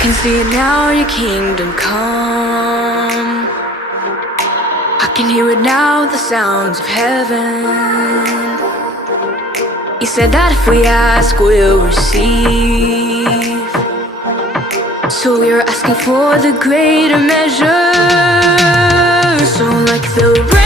can see it now, your kingdom come. I can hear it now, the sounds of heaven. You said that if we ask, we'll receive. So we're asking for the greater measure. So like the